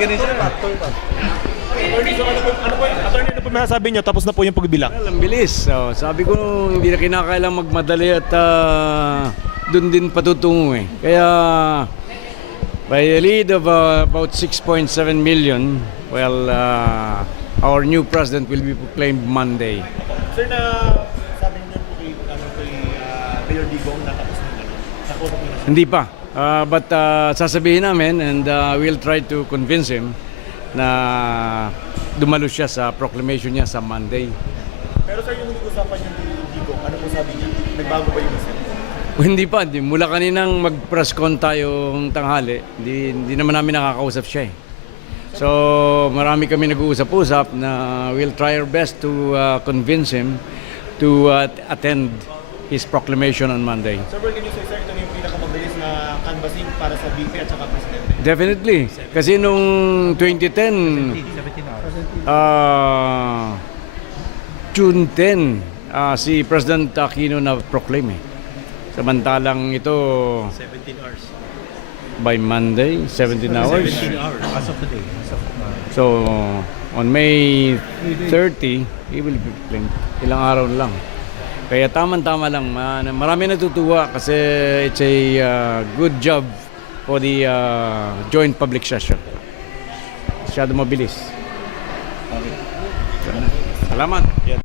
ganun siya. Attorney, so ano po masasabi niyo? Tapos na po yung pagbibilang. Well, ang bilis. So, sabi ko, hindi na kinakailang magmadali at dun din patutungo eh. Kaya, by a lead of about 6.7 million, well, our new president will be proclaimed Monday. Sir, na sabi niyo po kay Mayor Digong na tapos na nakuha po na. Hindi pa. But sasabihin namin and we'll try to convince him na dumalo siya sa proclamation niya sa Monday. Pero sir, yung usapan niyo ni Digong, ano po sabi niya? Nagbago ba yung isip? Hindi pa. Mula kaninang mag-press con tayong tanghali, hindi naman namin nakakausap siya eh. So marami kami nag-uusap-usap na we'll try our best to convince him to attend his proclamation on Monday. Sir, can you say, sir, ito na yung pinakamabilis na canvassing para sa VP at saka Presidente? Definitely. Kasi nung 2010, 17 hours. June 10, si President Aquino na proclaim eh. Samantalang ito 17 hours. by Monday, 17 hours. 17 hours. As of today. So, on May 30, he will be proclaimed. Ilang araw lang. Kaya tama-tama lang. Marami natutuwa kasi it's a good job for the joint public session. Masyado mabilis. Salamat.